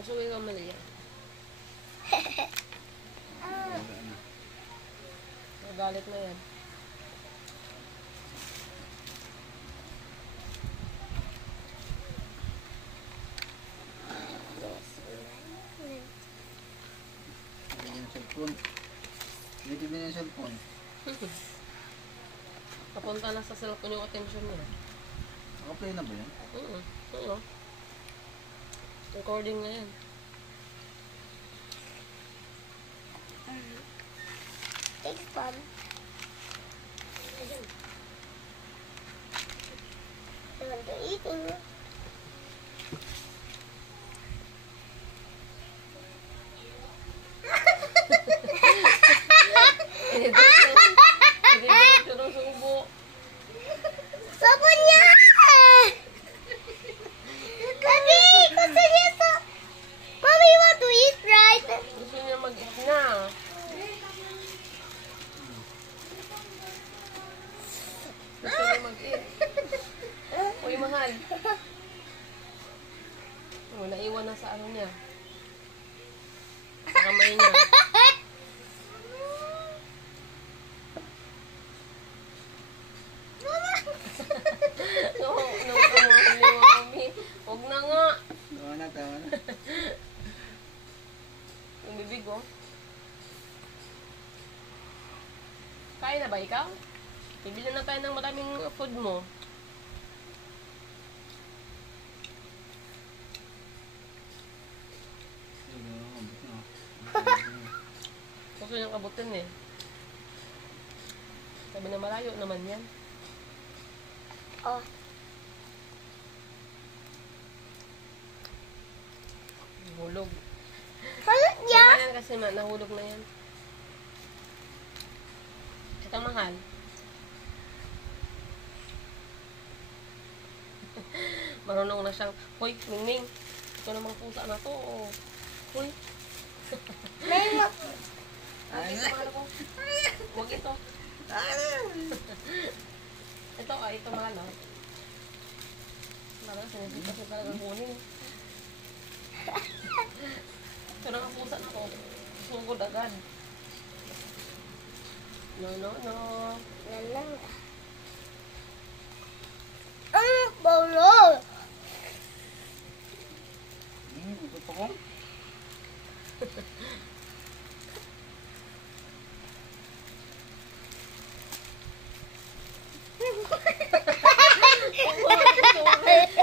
Pusugin ka mali yan. Nagalit na yan. Dito din yung cellphone. Papunta na sa cellphone yung attention niya. Naka-play na ba yan? Oo. Recording na yan. Take fun. I want to eating. Hindi ng subo. Sabon niya! Mommy, gusto niya sa... Mommy, you want to eat, right? Gusto niya mag-eat na. Gusto niya mag-eat. Uy, mahal. Oh, naiwan na sa ano niya. Sa kamay niya. No, mami. Huwag na nga. Tama na, tama na. Yung bibig, oh. Kain na ba ikaw? Bibili na tayo ng maraming food mo. Gusto niyang kabutin eh. Sabi na malayo naman yan. Oh. Hulog. Halot niya? Yan kasi nahulog na yan. Ito mahal. Marunong na siyang, hoy, Mingming, ito namang pusa na to. Oh. Hoy. May Ay, mahal ko. Huwag ito. Ito, ito mahal, oh. Parang sinasita siya talagang kunin. Ito na ang pusa na ko. Sugod agad. No. Lalang. Bolo. Gusto ko?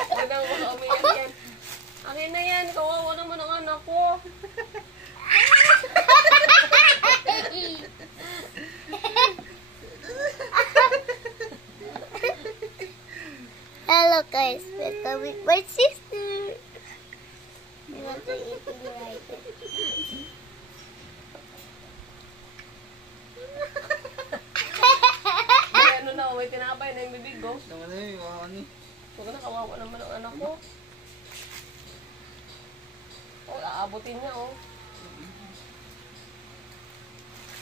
Huwag nang umiyak yan. Akin na yan. Kawawa naman ang anak ko. Hello guys, welcome with my sister. You want to eat it right? May ano na, may tinapay na yung bibig ko. Tama na yun, ano. Huwag na, kawawa naman ang anak ko. Oh, aabutin niya, oh.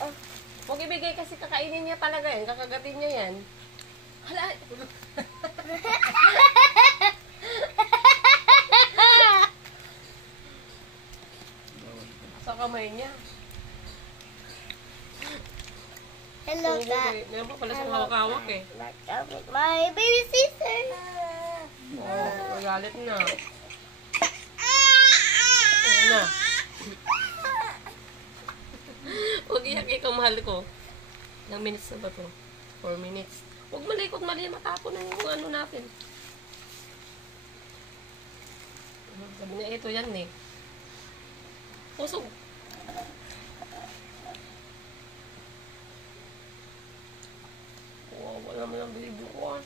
Oh, huwag ibigay kasi kakainin niya talaga yan. Kakagatin niya yan. Hala. Sa kamay niya. Hello guys. Ngayon pa pala sa hawak-hawak eh. Welcome with my baby sister. Oh, magalit na. Ayan na. Huwag iyak ikaw, mahal ko. Ilang minutes na ba to? 4 minutes. Huwag malikot mali, matapon na yung ano natin. Sabi niya, ito yan eh. Pusog. Wow, wala naman ang baby ko ah.